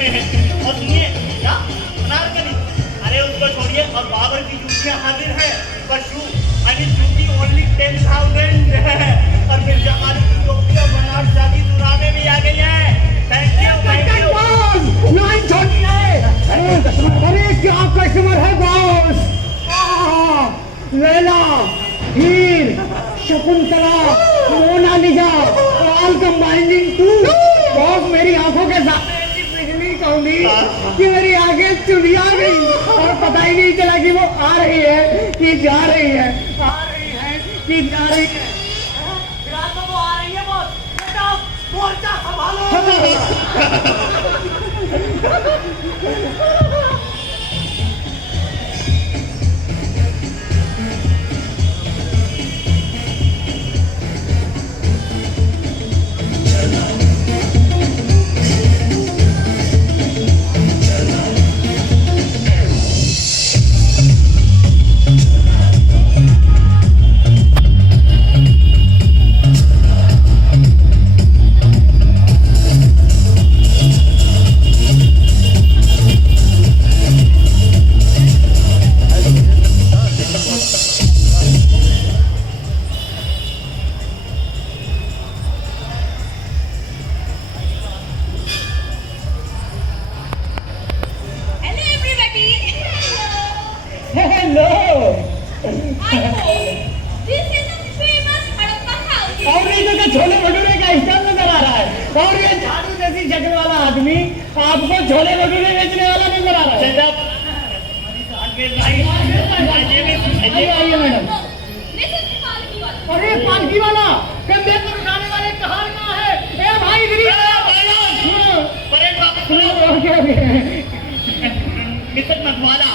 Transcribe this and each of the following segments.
और सुनिए क्या अनारकली, अरे उसको छोड़िए और बाबर की जूतियां हाजिर है पर शू अभी जूती ओनली 10,000 और फिर जमाने की टोपियां बनारस शादी दुराने भी आ गई है। Thank you. लाइन छोटी है। अरे क्या कस्टमर है boss. Laila, Heer, Shakuntala, Mona Lisa, all combining too. Boss मेरी आंखों के सामने ऐसी बिजली कहूंगी कि मेरी आंखें चुनिया गई और पता ही नहीं चला कि वो आ रही है कि जा रही है, आ रही है कि जा रही है। फिलहाल तो वो आ रही है बॉस, बेटा मोर्चा संभालो। हेलो। और ये तो छोले भटूरे का स्टॉल नजर आ रहा है और ये झाड़ू जैसी शक्ल वाला आदमी आपको छोले भटूरे बेचने वाला नजर आ रहा है। आइए मैडम। अरे पालकी वाला कंधे पर उठाने वाले कहां कहाँ है? ए भाई मिस्टर मधवाला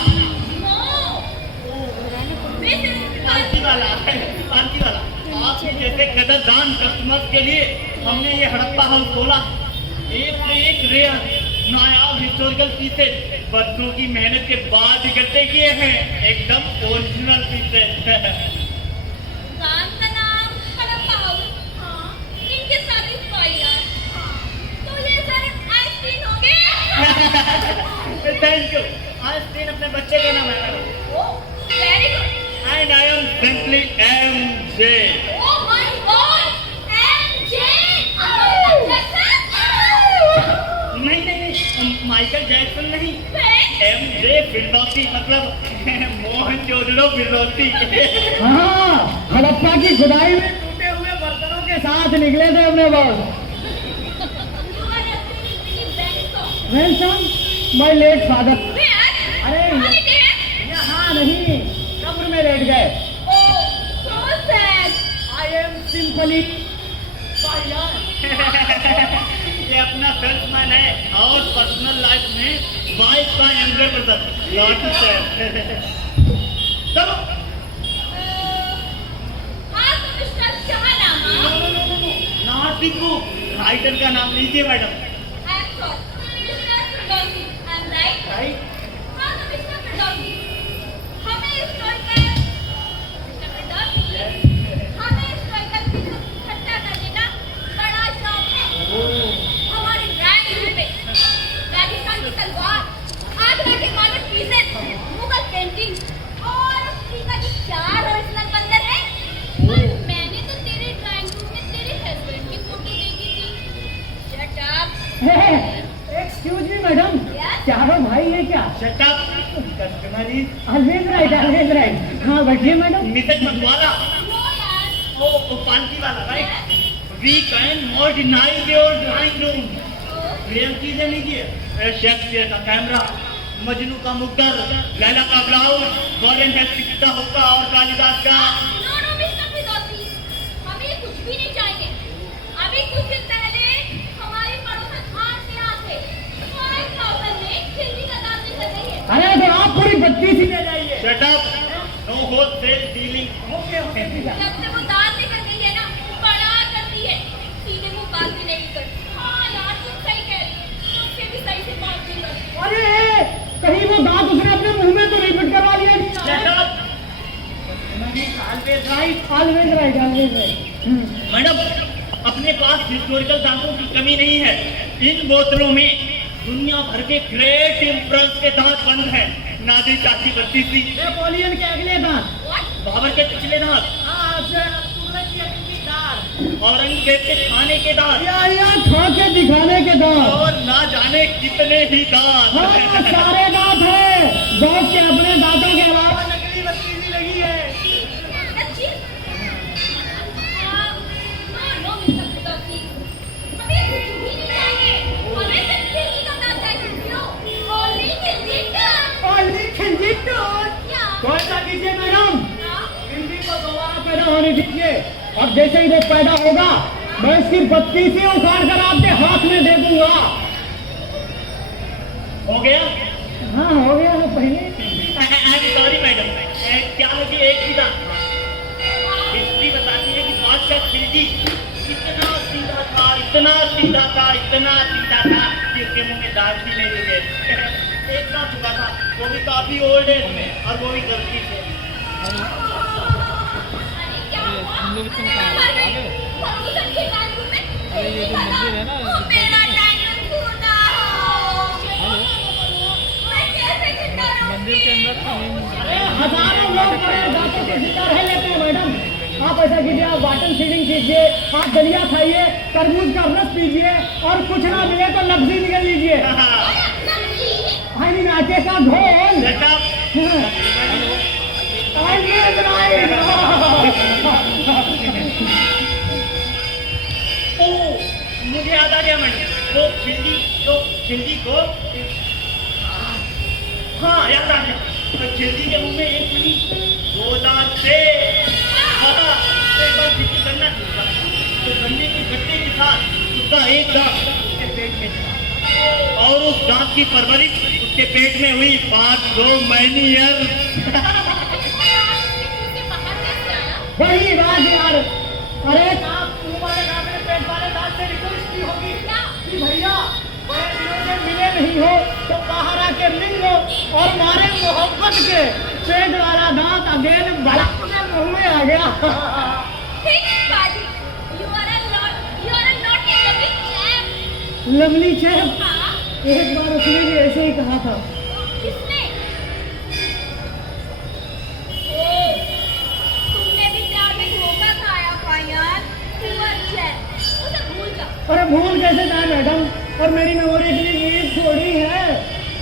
पालकी वाला आपके जैसे कदरदान कस्टमर्स के लिए हमने ये हड़प्पा हाउस खोला। एक से एक रेयर नायाब हिस्टोरिकल पीसेज बच्चों की मेहनत के बाद इकट्ठे किए हैं, एकदम ओरिजिनल पीसेज। दुकान का नाम हड़प्पा हाउस। हाँ, इनके साथ इंस्पायर। तो ये सारे आइसक्रीम होंगे। Thank you. आइसक्रीम अपने बच्चे का नाम है। Oh, very good. And I am simply MJ. Oh my God, MJ. नहीं, माइकल जैक्सन नहीं, MJ फिरदौसी, मतलब मोहनजोदड़ो फिरदौसी। हाँ, हड़प्पा की खुदाई में टूटे हुए बर्तनों के साथ निकले थे अपने boss. Ransom my late father. अरे यहाँ नहीं, कब्र में लेट गए। Oh, so sad. I am simply ये अपना सेल्समैन है और पर्सनल लाइफ में वाइफ का एंगर ब्रदर, नॉट चलो। आप mister Shahnameh. Not Biku, writer का नाम लीजिए madam. I am sorry, Mr. Firdausi. I am right. Right. हाँ तो मिस्टर फिरदौसी, हमें हिस्टोरिकल मिस्टर फिरदौसी, हमें हिस्टोरिकल पीसेस इकट्ठा करने का बड़ा शौक है। हमारे ग्रैंड रूम में राजस्थान की तलवार, आगरा के मॉडर्न पीसेस, मुगल पेंटिंग और अफ्रीका के 4 ओरिजिनल बंदर हैं। और मैंने तो तेरे ड्राइंग रूम में तेरे हस्बैंड की फोटो देखी थी। Shut up. Excuse me madam, चारों भाई है क्या? Shut up, customer is always right, always right. हाँ बैठिए मैडम। मिसेज मधवाला। नो यार। ओ पालकी वाला, right. We can modernise your drawing room. Real चीजें लीजिए, शेक्सपियर का कैमरा, मजनू का मुक्तर, लैला का ब्लाउज, वॉरेन हेस्टिंग्स का हुक्का और कालिदास का। नो नो मिस्टर फिरदौसी, हमें कुछ भी नहीं चाहिए। अभी कुछ दिन पहले हमारी पड़ोसन आठ से आठ थे, 5,000 में खिल्ली का दाम निकल रही है। अरे तो आप पूरी 32 ही ले जाइए। Shut up, no wholesale dealing. Okay okay ठीक है। जब से वो दाल निकल गई है ना, बड़ा करती है, सीधे मुंह बात भी नहीं करती। हाँ यार तुम सही कह रही है, मुझसे भी सही से बात नहीं करती। अरे कहीं वो दांत उसने अपने मुंह में तो नहीं फिट करवा लिया? Shut up, always right. Always right, always right. Madam, अपने पास हिस्टोरिकल दांतों की कमी नहीं है। इन बोतलों में दुनिया दुनिया भर के ग्रेट इम्प्रेस के दांत बंद हैं। नादिर शाह की 32वीं, नेपोलियन के अगले दांत, बाबर के पिछले दांत, औरंगजेब के खाने के दांत, या खा के दिखाने के दांत, और ना जाने कितने ही दांत। हाँ सारे दांत हैं। बॉस के अपने दांतों के अलावा नकली 32वीं लगी है। अच्छी नो मिस्टर पिताजी, हमें कुछ भी नहीं चाहिए, हमें सिर्फ खिलजी का दांत चाहिए। ओनली खिलजी का। ओनली खिलजी का। या कौन सा कीजिए मैडम? हाँ? खिलजी को दोबारा पैदा होने दीजिए, और जैसे ही वो पैदा होगा मैं इसकी 32वीं उखाड़ कर आपके हाथ में दे दूंगा। हो गया? हाँ हो गया है पहले। सॉरी मैडम, क्या मुझे एक ही दांत था? हिस्ट्री बताती है कि बादशाह खिलजी इतना सीधा था, इतना सीधा था, इतना सीधा था कि उसके मुंह में दांत भी नहीं लगे। एक दांत हुआ था, वो भी काफी ओल्ड एज में, और वो भी गलती से। अरे क्या हुआ? प्रमोशन के टाइम में ये जो मंदिर है ना, वो मेरा टाइम पूरा हो। मैं कैसे जिंदा मंदिर के रहूंगी? अंदर था नहीं। अरे हजारों लोग बड़े दांतों से जिंदा रह लेते हैं मैडम। आप ऐसा कीजिए, आप वाटर फीडिंग कीजिए, आप दलिया खाइए, तरबूज का रस पीजिए, और कुछ ना मिले तो लफ्जी निकल लीजिए। हाय आटे का घोल। मुझे याद आ गया मैडम, वो खिलजी को हाँ याद आ गया। तो खिलजी के मुंह में एक दो दांत थे। एक बार खिलजी करना था तो गन्ने के गट्टे के साथ उसका एक दांत उसके पेट में था, और उस दांत की परवरिश उसके पेट में हुई 500 मैनी ईयर। वही बात यार। अरे आप मुंह वाले कहा मेरे पेट वाले दांत से रिक्वेस्ट की होगी कि भैया बड़े दिनों से मिले नहीं हो तो बाहर आके मिल लो, और हमारे मोहब्बत के पेट वाला दांत अगेन बड़ा मुंह में आ गया। लवली चैप, एक बार उसने भी ऐसे ही कहा था। किसने? ओ, तुमने भी प्यार में धोखा खाया पायल। पुअर चैप, उसे भूल जा। अरे भूल कैसे जाए मैडम, और मेरी मेमोरी इतनी वीक थोड़ी है,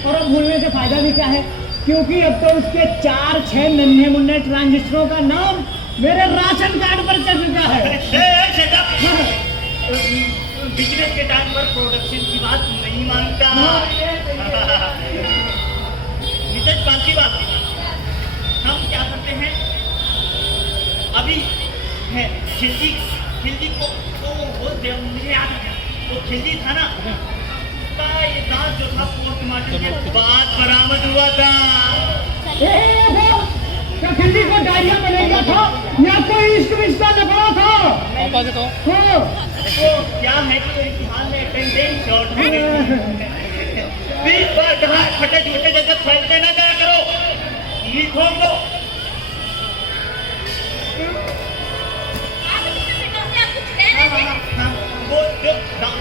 और अब भूलने से फायदा भी क्या है, क्योंकि अब तो उसके 4-6 नन्हे मुन्ने ट्रांजिस्टरों का नाम मेरे राशन कार्ड पर चल चुका है। बिजनेस के टाइम पर प्रोडक्शन की बात नहीं मानता। नितेश बात की बात, हम क्या करते हैं अभी है खिलजी को तो बोलते मुझे याद आ गया, वो खिलजी था ना, उसका ये दांत जो था पोस्टमार्टम के बाद बरामद हुआ था। क्या खिलजी को डायरिया बन गया था या कोई इश्क रिश्ता निकला था? पापा से कहो। हाँ। तो क्या है कि मेरे इम्तिहान में अटेंडेंस शॉर्ट हो गई। 20 बार कहा फटे झूठे जैसे फैलते ना जाया करो, ये खोल दो। आप अपने बेटा से आप कुछ कह रहे थे? हाँ, वो जो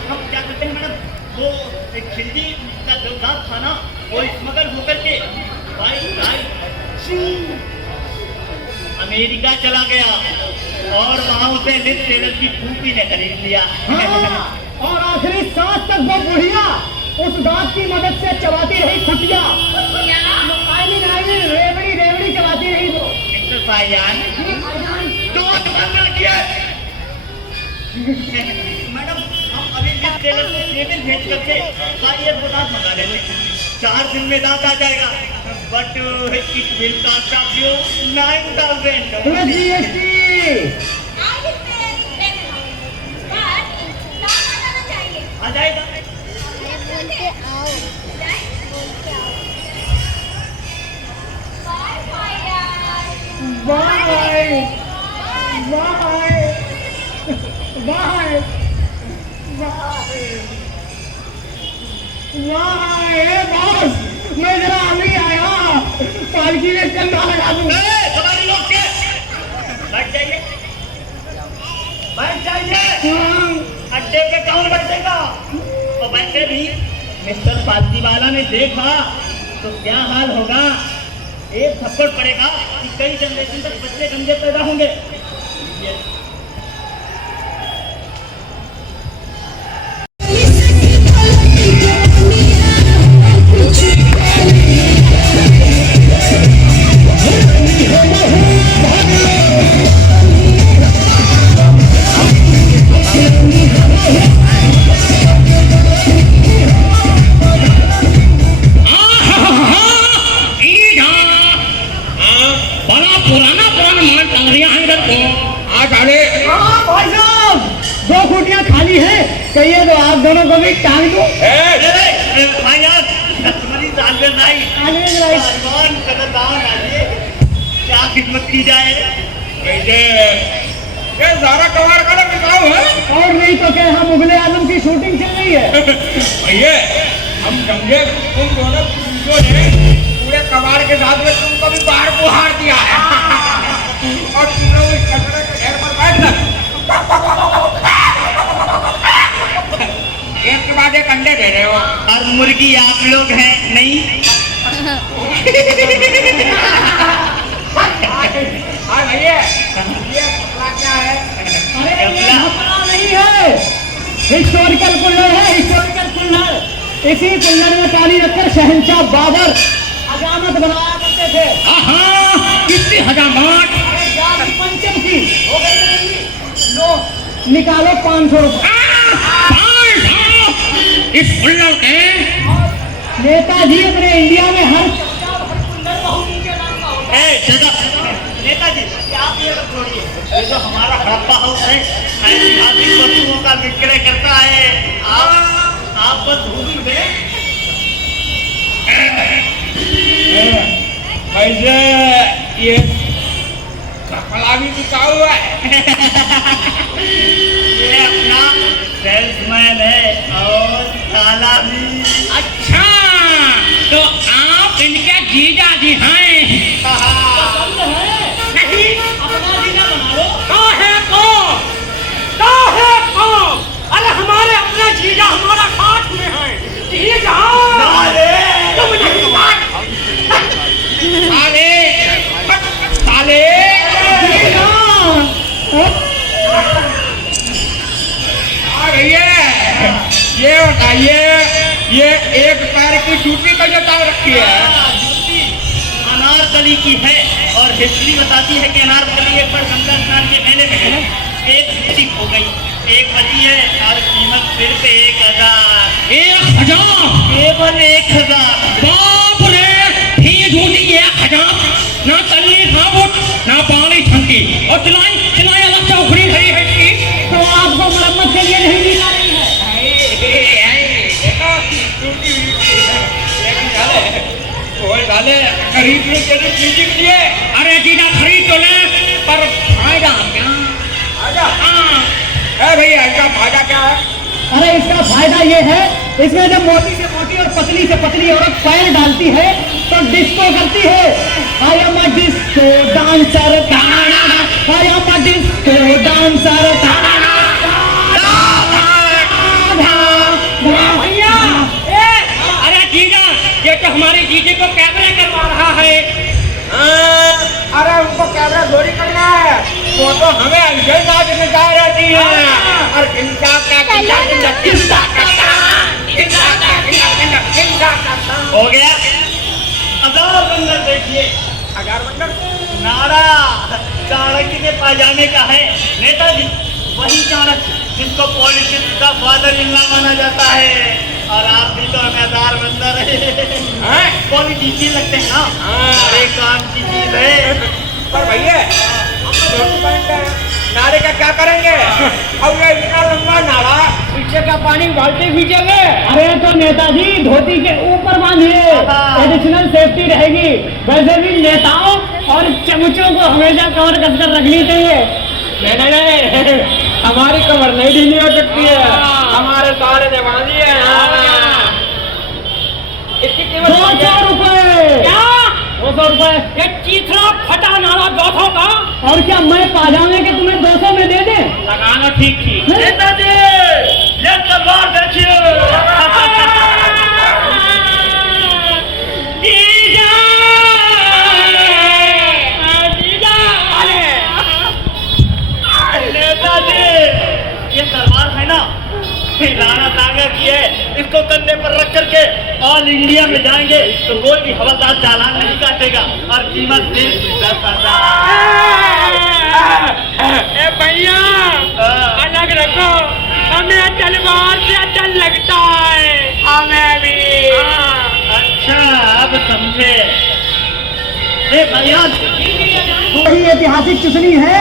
हम क्या करते हैं मैडम, वो एक खिलजी का जो दांत था ना, वो स्मगल होकर के अमेरिका चला गया, और वहाँ उसे लिज टेलर की फूफी ने खरीद लिया। हाँ, और आखिरी सांस तक वो बुढ़िया उस दांत की मदद से चबाती रही खुटिया। रेवड़ी चबाती रही वो। मिस्टर भाईजान, तो तुम्हारा किया मैडम, हम अभी लिज टेलर को केबिल भेज करके आइए वो दांत मंगा लेते हैं। 4 दिन में दांत आ जाएगा, but it will cost of you 9,000 GST। आ जाएगा। Bye bye bye bye boss, मैं जरा अभी आया, पालकी में चंदा लगा दूं। सवारी लोग के बैठ जाइए, बैठ जाइए। हाँ। अड्डे पे कौन बैठेगा? तो बैठे भी मिस्टर पालतीवाला ने देखा तो क्या हाल होगा। एक थप्पड़ पड़ेगा कि कई जनरेशन तक बच्चे गंदे पैदा होंगे। भाई साहब 2 कुटियां खाली है, कहिए तो आप दोनों को भी टांग दो। भाई यार कस्टमरी तालमेल नहीं भगवान कदरदान आइए, क्या खिदमत की जाए। ये सारा कबाड़ का बिकाऊ है। और नहीं तो क्या, हम मुगले आजम की शूटिंग चल रही है। भैया हम समझे तुम दोनों चीजों ने पूरे कबाड़ के साथ में तुमको भी बाहर को हार दिया है। और तुम लोग इस कचरे के ढेर पर बैठ कर एक के बाद एक अंडे दे रहे हो। और मुर्गी आप लोग हैं नहीं। हाँ भैया ये कपड़ा क्या है? अरे ये घपला नहीं है, हिस्टोरिकल कुल्हड़ है, हिस्टोरिकल कुल्हड़। इसी कुल्हड़ में पानी रखकर शहंशाह बाबर हजामत बनाया करते थे। कितनी हजामत? पंचम की हो गई। लो निकालो 500 रुपए। इस कुल्हड़ के नेताजी अपने इंडिया में हर नेताजी आप ये मत छोड़िए, ये जो हमारा हड़प्पा हाउस है ऐतिहासिक वस्तुओं का विक्रय करता है। आप बस ढूंढ दें। वैसे ये कपड़ा भी बिकाऊ है। ये अपना सेल्समैन है और काला भी। अच्छा तो आप इनके जीजा जी हैं? नहीं अपना जीजा बना लो। काहे को? अरे हमारे अपना जीजा हमारा साथ में है। जीजा तुम नहीं साले ये बताइए ये एक पैर की जूती का जो डाल रखी है। जूती अनारकली की है और हिस्ट्री बताती है कि अनारकली एक बार गंगा स्नान के मेले में है, एक जूती खो गई, एक बची है और कीमत सिर्फ 1000। 1000 केवल 1000। बाप रे ये जूती 1000 ना तल्ली ना बुट ना पानी छंकी और चिलाई अलग से उखड़ी खड़ी है इसकी। तो आपको मरम्मत के लिए नहीं मिला रही है। खरीद लीजिए के लिए। अरे जीजा खरीद तो ले पर फायदा क्या? है भैया इसका फायदा क्या है? अरे इसका फायदा ये है, इसमें जब मोटी से मोटी और पतली से पतली औरत पैर डालती है तो डिस्को करती है। I am a disco dancer, I am a disco dancer. भैया अरे जीजा ये तो हमारे जीजे को कैमरे करवा रहा है। अरे उनको कैमरा चोरी करना है, वो तो हमें ऐसे नाच नचा रहती है। और हो गया। 1000 बंदर देखिए। 1000 बंदर नारा चाणक्य के पाजामे का है। नेताजी वही चाणक्य जिसको पॉलिटिक्स का फादर इन लॉ माना जाता है। और आप भी तो हमेदार बंदर है, पॉलिटिशियन लगते हैं ना। बड़े काम की चीज है। पर भैया नारे का क्या करेंगे? अब ये इतना लंबा नारा पीछे का पानी बाल्टी खींचेंगे। अरे तो नेताजी धोती के ऊपर बांधिए, एडिशनल सेफ्टी रहेगी। वैसे भी नेताओं और चमचों को हमेशा कमर कसकर रखनी चाहिए। नहीं हमारी कमर नहीं ढीली हो सकती है, हमारे सारे दीवानी है। इसकी कीमत 200 रुपए। क्या? 200 रुपए। ये चीथड़ा फटा नारा 200 का। और क्या मैं पाजामे के तुम्हें 200 में दे दें? लगाना ठीक नेताजी ये तलवार देखिए। ऑल इंडिया में जाएंगे तो कोई भी हवलदार चालान नहीं काटेगा और कीमत सिर्फ 10,000। ए भैया अलग रखो, हमें तलवार से डर लगता है। हमें भी। अच्छा अब समझे। भैया वही ऐतिहासिक चुसनी है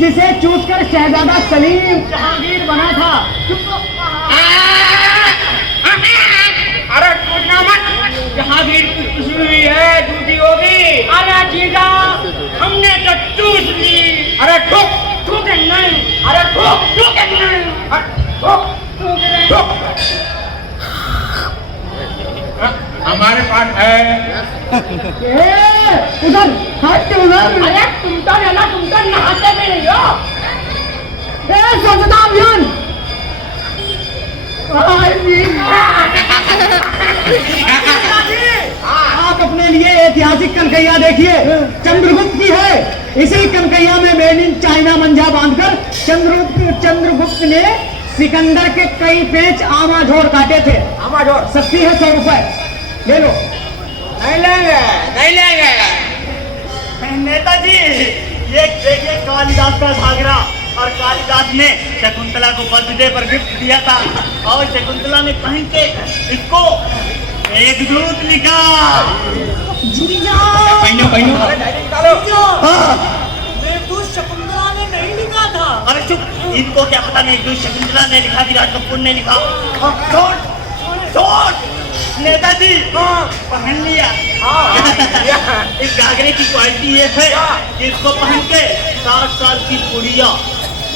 जिसे चूसकर शहजादा सलीम जहांगीर बना था। अरे टूटना मत, जहांगीर की खुशी हुई है दूसरी होगी। अरे जीजा हमने तो चूस ली। अरे ठोक ठोक नहीं, अरे ठोक ठोक नहीं, ठोक ठोक। हमारे पास है। उधर हट उधर। अरे तुम तो नहाते भी नहीं हो। स्वच्छता अभियान। आप अपने लिए ऐतिहासिक कनकैया देखिए, चंद्रगुप्त की है। इसी कनकैया में मेड इन चाइना मंजा बांधकर चंद्रगुप्त ने सिकंदर के कई पेच आमाझोर काटे थे। आमाझोर सस्ती है 100 रुपए, ले लो। नहीं लेंगे, नहीं लेंगे। नेताजी ये देखिए कालिदास का घाघरा, और कालिदास ने शकुंतला को बर्थडे पर गिफ्ट दिया था और शकुंतला ने पहन के इसको एक दूत लिखा। पहनो पहनो। अरे डायरी निकालो। मेघदूत शकुंतला ने नहीं लिखा था। अरे चुप, इनको क्या पता मेघदूत शकुंतला ने लिखा, विराट कपूर ने लिखा। छोड़ छोड़ नेताजी पहन लिया। इस घाघरे की क्वालिटी ये है कि इसको पहन के 60 साल की बुढ़िया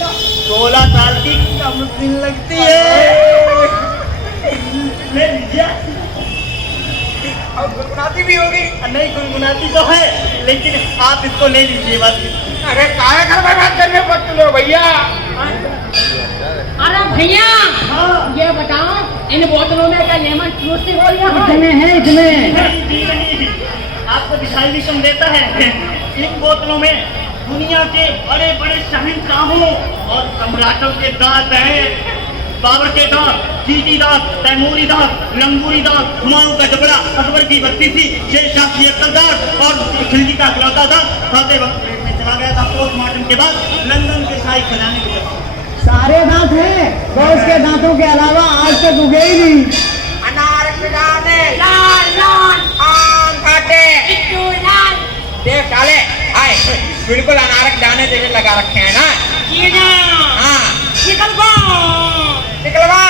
16 साल की कम दिन लगती है। ले लीजिए। और गुनगुनाती भी होगी। नहीं गुनगुनाती तो है, लेकिन आप इसको ले लीजिए बस। अरे काहे घर में बात करने पर तुम भैया। अरे भैया हाँ। ये बताओ इन बोतलों में क्या लेमन जूस की गोलियां इतने हैं इतने। नहीं जी नहीं, आपको दिखाई भी कम देता है। इन बोतलों में दुनिया के बड़े बड़े शहंशाहों और सम्राटों के दांत हैं। बाबर के दांत, जीती दांत, तैमूरी दांत, लंगूरी दांत, हुमायूं का जबड़ा, अकबर की 32वीं, शेरशाह की 71 दांत और खिलजी का इकलौता दांत खाते वक्त पेट में चला गया था। पोस्टमार्टम के बाद लंदन के शाही खजाने की तरफ। सारे दांत हैं, गौस के दांतों के अलावा आज तक उगे ही नहीं। अनार के दाने लाल लाल, आम खाते बिट्टू लाल। देख साले आए बिल्कुल अनार के दाने जैसे लगा रखे हैं ना। जीजा हाँ निकलवा निकलवा।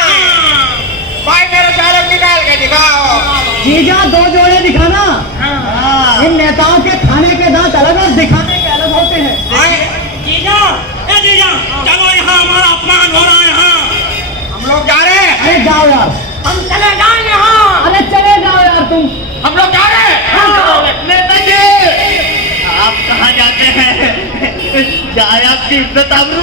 भाई मेरे साले निकाल के दिखाओ। जीजा 2 जोड़े दिखाना। इन नेताओं के खाने के दांत अलग और दिखाने के अलग होते हैं। जीजा ए जीजा चलो, यहाँ हमारा अपमान हो रहा है। यहाँ हम लोग जा रहे हैं। अरे जाओ यार, हम चले जाए यहाँ। अरे चले जाओ यार तुम। हम लोग जा रहे हैं। नेताजी आप कहाँ जाते हैं? जाए आपकी इज्जत आबरू।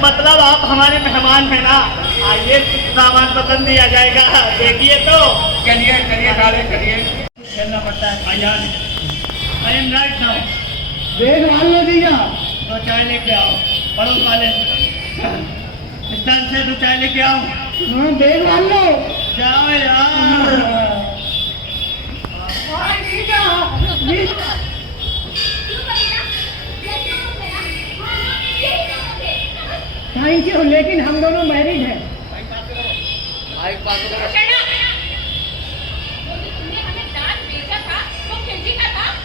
मतलब आप हमारे मेहमान हैं ना। आइए सामान पसंद दिया जाएगा, देखिए तो। चलिए चलिए साले चलिए। खेलना पड़ता है भाईजान। I am right now. देख मान लो जीजा। 2 चाय लेके आओ पड़ोस वाले स्टैंड से। 2 चाय लेके आओ। हाँ देख मान लो। जाओ यार। थैंक यू, लेकिन हम दोनों मैरिड हैं।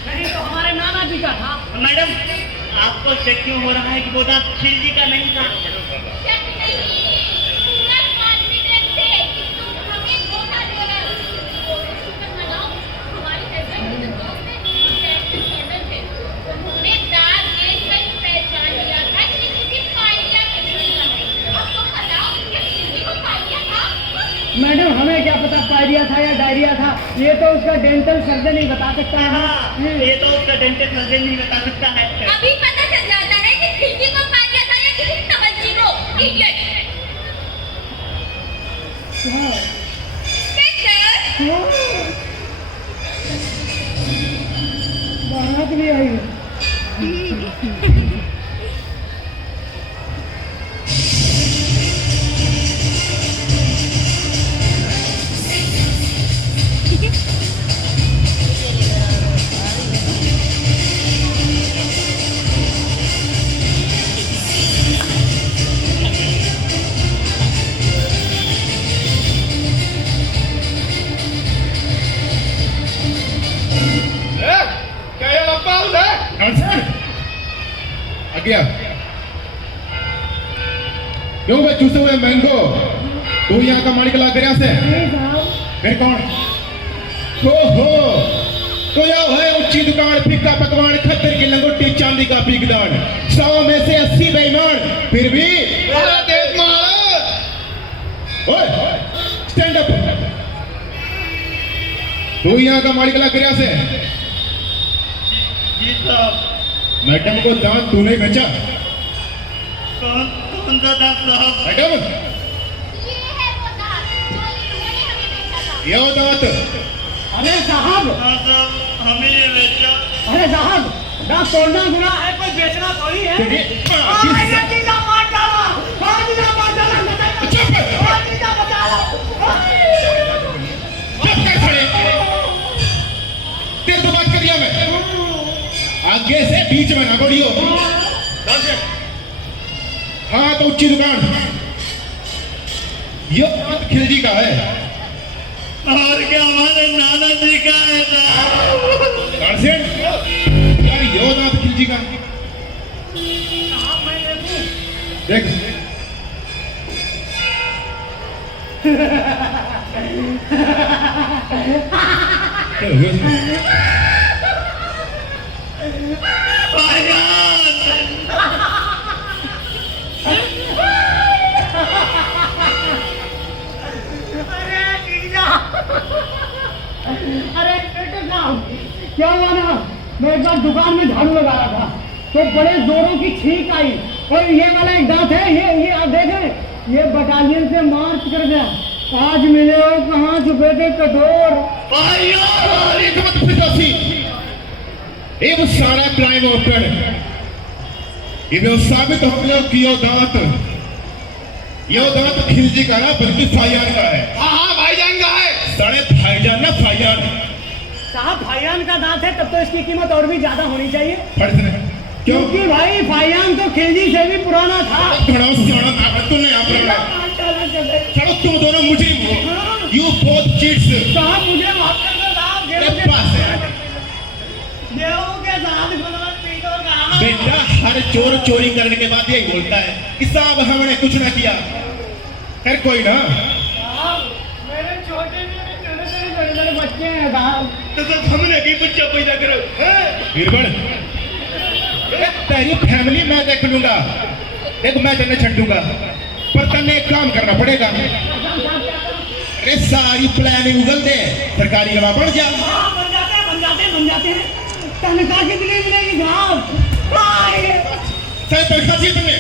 नहीं तो हमारे नाना जी का था। मैडम आपको चेक क्यों हो रहा है कि वो दांत खिलजी का नहीं था? मैडम हमें क्या पता पायरिया था या डायरिया था, ये तो उसका डेंटल सर्जन ही बता सकता है। हाँ, ये तो उसका डेंटल सर्जन नहीं बता सकता है। अभी पता चल जाता है कि खिलजी को पाया था या किसी तवज्जी को। इडियट। बारात भी आई। आ गया क्यों बे चूसे हुए मैंगो तू यहाँ का मालिक लग गया से फिर कौन हो तो यह है ऊंची दुकान फीका पकवान खत्तर की लंगोटी चांदी का बिगदान 100 में से 80 बेईमान फिर भी स्टैंड अप तू यहाँ का मालिक लग गया से जी साहब मैडम को दांत तूने बेचा कौन कौन सा दांत साहब मैडम ये है वो दांत जो इन्होंने हमें बेचा था। ये वो दांत अरे साहब, हाँ साहब हमें ये बेचा अरे साहब, दांत तोड़ना गुनाह है, कोई बेचना थोड़ी है। ये चीज़ा मार डाला, चीज़ा मार डाला, चीज़ा बचा लो। चुप कर खड़े तेरे तो बात कर दिया मैं आगे से बीच में ना बढ़ियो हाँ तो ऊंची दुकान ये दांत खिलजी का है और क्या हमारे नाना जी का है साहब यार यो दांत खिलजी का देख क्या हुआ इसमें? अरे इंस्पेक्टर साहब, क्या हुआ ना, मैं एक बार दुकान में झाड़ू लगा रहा था तो बड़े जोरों की छींक आई और ये वाला एक दांत है, ये आप देखें, ये बटालियन से मार्च कर गया। आज मिले हो कहाँ छुपे थे कठोर। एक मत फिदासी ये वो सारा क्राइम ओपन ये वो साबित हम लोग किया दांत ये दांत खिलजी का ना बल्कि फाइयान का है। हाँ भाईजान का है साढ़े भाईजान ना फाइयान साहब फाइयान का दांत है तब तो इसकी कीमत और भी ज्यादा होनी चाहिए, फर्ज ने क्यों क्योंकि भाई फाइयान तो खिलजी से भी पुराना था। घड़ाओ सियाना ना तूने अपना चलो तुम दोनों मुजरिम हो यू बोथ चीट्स साहब मुझे माफ कर दो साहब, तेरे पास है गेहूं के साथ गुलाब पीटो का। बेटा हर चोर चोरी करने के बाद यही बोलता है कि साहब हमने कुछ ना किया खैर कोई ना मेरे छोटे बड़े बच्चे हैं साहब। तो सब हमने भी बच्चा पैदा करो बीरबल तेरी फैमिली मैं देख लूंगा देख मैं तेने छੱਡ दूंगा पर तन्ने एक काम करना पड़ेगा अरे सारी प्लानिंग उगल दे सरकारी गवाह बन जा बन जाते हैं तनख्वाह कितनी मिलेगी साहब? सही तनख्वाह चाहिए तुम्हें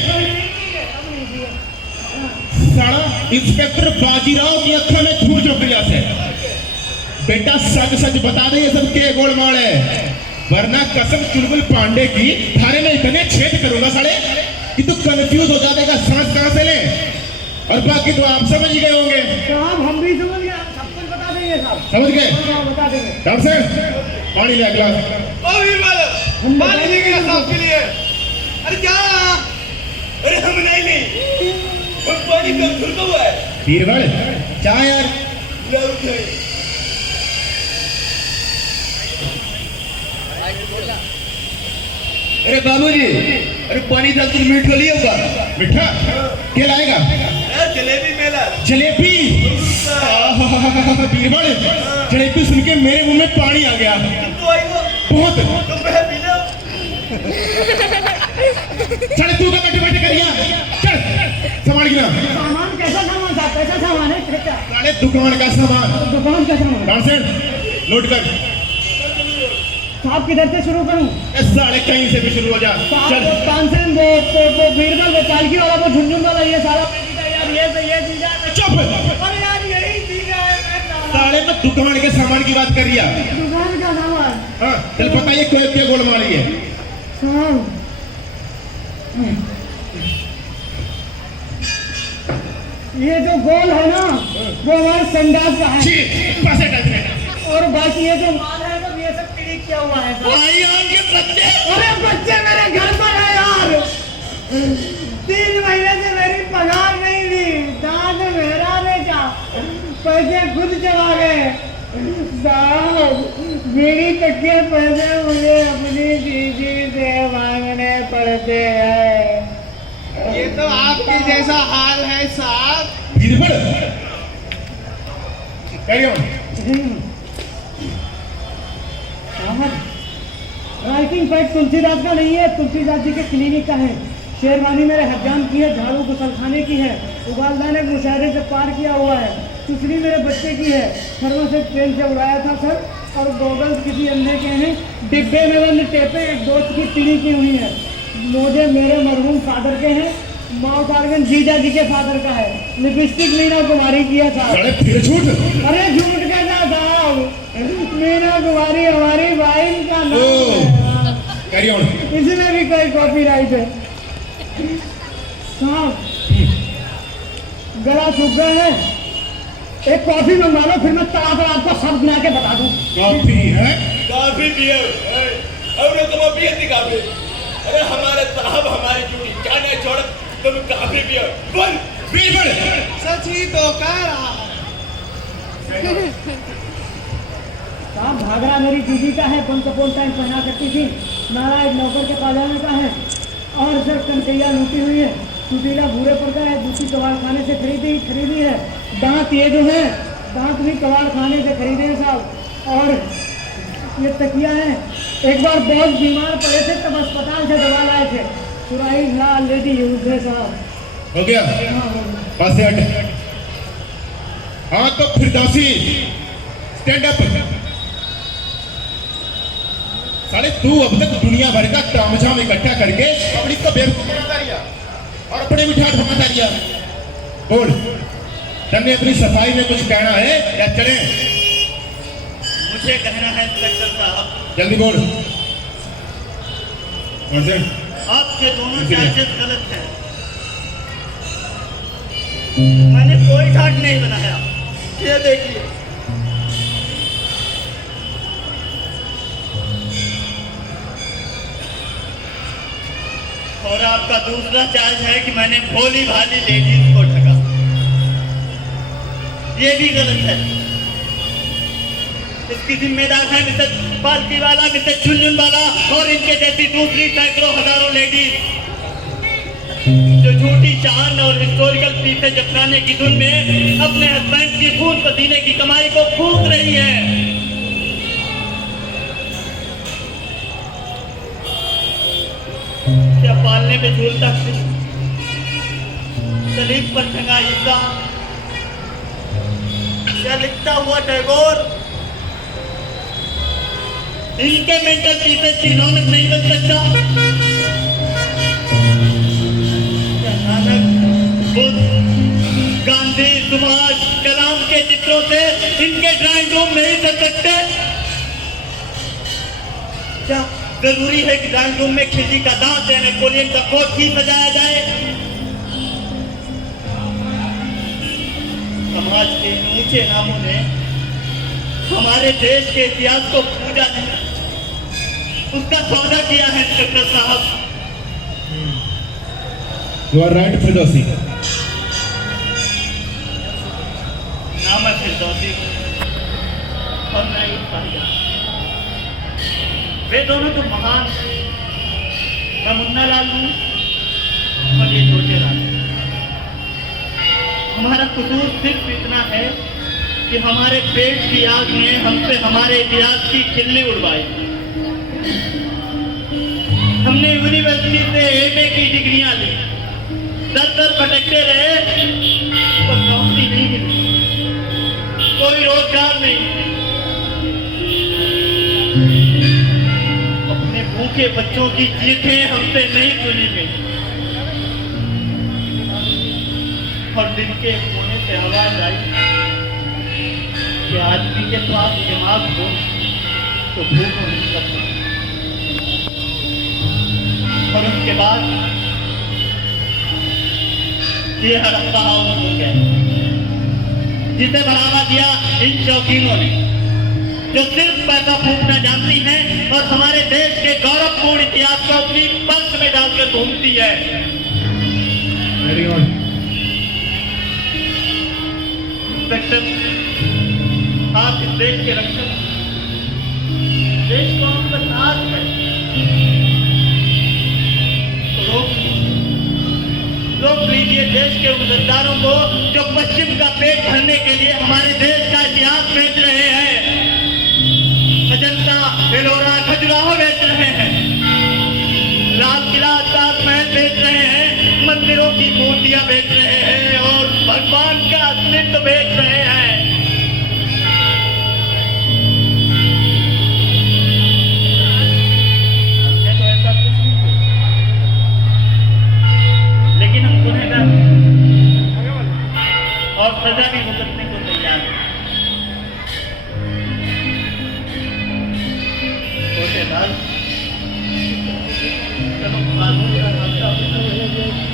साला इंस्पेक्टर बाजीराव की अखा में धूल चौक गया से बेटा सच सच बता दे ये सब के गोलमाल है वरना कसम चुलबुल पांडे की थारे में इतने छेद करूंगा साले कि तू कंफ्यूज हो जाएगा सांस कहां से ले और बाकी तो आप समझ ही गए होंगे साहब हम भी समझ गए, सब कुछ बता देंगे साहब। समझ गए हाँ, बता देंगे। डॉक्टर साहब पानी ले गिलास पानी लेंगे साहब के लिए अरे क्या अरे हम नहीं ली और पानी कम धुलका हुआ है बीरबल चाय यार अरे बाबूजी अरे पानी था तुम मीठा लिया होगा मिठा क्या लाएगा जलेबी मेला जलेबी बीरबल जलेबी सुन के मेरे मुंह में पानी आ गया तो आई वो बहुत तुम बह पी लो चल तू का बैठे बैठे करिया चल सामान गिना सामान कैसा सामान साहब, कैसा सामान है? क्या साले दुकान का सामान दुकान का सामान डॉक्टर नोट कर साहब किधर से शुरू करूं? ए साले कहीं से भी शुरू हो जा चल साहब तानसेन वो बीरबल वो पालकी वाला वो झुनझुन वाला ये सारा यार ये चीज है। चुप अरे यार यही चीज है, मैं साला- साले मैं दुकान के सामान की बात कर रिया दुकान का सामान हाँ चल पता ये कोई क्या गोल मारी है साहब ये जो गोल है ना वो हमारे संडास का है ठीक पासे टाइप और बाकी ये जो माल है ना ये सब क्लिक किया हुआ है साहब। भाई आगे बच्चे अरे बच्चे मेरे घर पर है यार, 3 महीने से मेरी पगार नहीं दी, दांत मेरा बेचा, पैसे खुद चला गए साहब। बीड़ी तक के पैसे मुझे अपनी दीदी पड़ते हैं। ये तो आपके जैसा हाल है साहब। Birbal carry on. Writing pad Tulsidas का नहीं है, तुलसीदास जी के क्लिनिक का है। शेरवानी मेरे हज्जाम की है, झाड़ू गुसलखाने की है, उबालदान एक मुशायरे से पार किया हुआ है, सुसरी मेरे बच्चे की है, थर्मस से ट्रेन से उड़ाया था सर, और गोगल्स किसी अंधे के हैं, डिब्बे में मैंने टेपे एक दोस्त की पीढ़ी की हुई है, मोजे मेरे मरहूम फादर के हैं, माउथ ऑर्गन जीजा जी के फादर का है, लिपस्टिक मीना कुमारी की है साहब। साले फिर झूठ। अरे झूठ कैसा साहब, मीना कुमारी हमारी वाइन का नाम है। Carry on. इसमें भी कोई कॉपीराइट है साहब। गला सूख गया है, एक कॉफी मंगवा लो, फिर मैं तड़ातड़ आपको सब बना के बता दूं। कॉफी है? काफी पिए और तुम पिए थी काफी। अरे हमारे साहब हमारी ड्यूटी क्या नहीं छोड़, तुम काफी पिए। बोल बीरबल। सच ही तो कह रहा है। साहब घाघरा मेरी दीदी का है, पंचपोल टाइम पहना करती थी, नारायण नौकर के पाजामे का है, और सर कंटैया लूटी हुई है, सुटीला भूरे पर का है, दूसरी कबाड़ खाने से खरीदी है। दांत ये जो है, दांत भी कबाड़ खाने से खरीदे हैं साहब। और ये तकिया है, एक बार बहुत बीमार पड़े थे तब अस्पताल से दवा लाए थे, सुराही लाल लेडी यूज है साहब। हो गया? हाँ, हो गया। पास से हट। हाँ तो फिरदौसी स्टैंड अप। साले तू अब तक दुनिया भर का तामझाम इकट्ठा करके पब्लिक को बेवकूफ बनाता रहा और अपने मिठाट बनाता रहा। बोल, तन्ने अपनी सफाई में कुछ कहना है या चले? मुझे कहना है इंस्पेक्टर साहब, जल्दी बोल। कौन से? आपके दोनों चार्जेस गलत हैं। मैंने कोई ठाट नहीं बनाया, ये देखिए। और आपका दूसरा चार्ज है कि मैंने भोली भाली लेडीज को ठगा, ये भी गलत है। इसकी जिम्मेदार है मिस्टर पालकी वाला, मिस्टर झुनझुन वाला और इनके जैसी दूसरी सैकड़ों हजारों लेडीज जो झूठी शान और हिस्टोरिकल पीसेज अपनाने की धुन में अपने हस्बैंड की खून पसीने की कमाई को फूंक रही है। क्या पालने में झूलता सलीब पर टंगा ईसा, क्या लिखता हुआ टैगोर, इनके मेंटल पीसेज की रौनक नहीं बन सकता। क्या नानक, बुद्ध, गांधी, सुभाष, कलाम के चित्रों से इनके ड्राइंग रूम नहीं सज सकते? क्या जरूरी है कि ड्राइंग रूम में खिलजी का दांत या नेपोलियन का कोट ही सजाया जाए? समाज के ऊंचे नामों ने हमारे देश के इतिहास को पूजा नहीं, उसका सौदा किया है इंस्पेक्टर साहब। You are right Firdausi. नाम है फिरदौसी और मैं उत्साही। वे दोनों तो महान, मैं मुन्ना लाल हूँ और ये छोटे लाल। हमारा कसूर सिर्फ इतना है कि हमारे पेट की आग ने हमसे हमारे इतिहास की खिल्ली उड़वाई। हमने यूनिवर्सिटी से एमए की डिग्रियां ली, दर दर भटकते रहे पर नौकरी नहीं मिली, कोई रोजगार नहीं। अपने भूखे बच्चों की चीखें हमसे नहीं सुनी गई और दिन के कोने से आवाज आई कि आदमी के पास दिमाग हो तो भूख नहीं सकता। और उसके बाद ये हड़प्पा हाउस हो गया, जिसे बढ़ावा दिया इन शौकीनों ने जो सिर्फ पैसा फूकना जानती हैं और हमारे देश के गौरवपूर्ण इतिहास को अपनी पर्स में डालकर घूमती है। Very good. इंस्पेक्टर, आप इस देश के रक्षक, देश को आपका साथ है। रोक लीजिए देश के उन गद्दारों को जो पश्चिम का पेट भरने के लिए हमारे देश का इतिहास बेच रहे हैं, अजंता एलोरा खजुराहो बेच रहे हैं, लाल किला ताजमहल बेच रहे हैं, मंदिरों की मूर्तियां बेच रहे हैं और भगवान का अस्तित्व बेच रहे हैं। हमने तो ऐसा कुछ नहीं किया, लेकिन हम गुनहगार और सजा भी भुगतने को तैयार हैं। छोटे लाल, चलो कानून का रास्ता अपना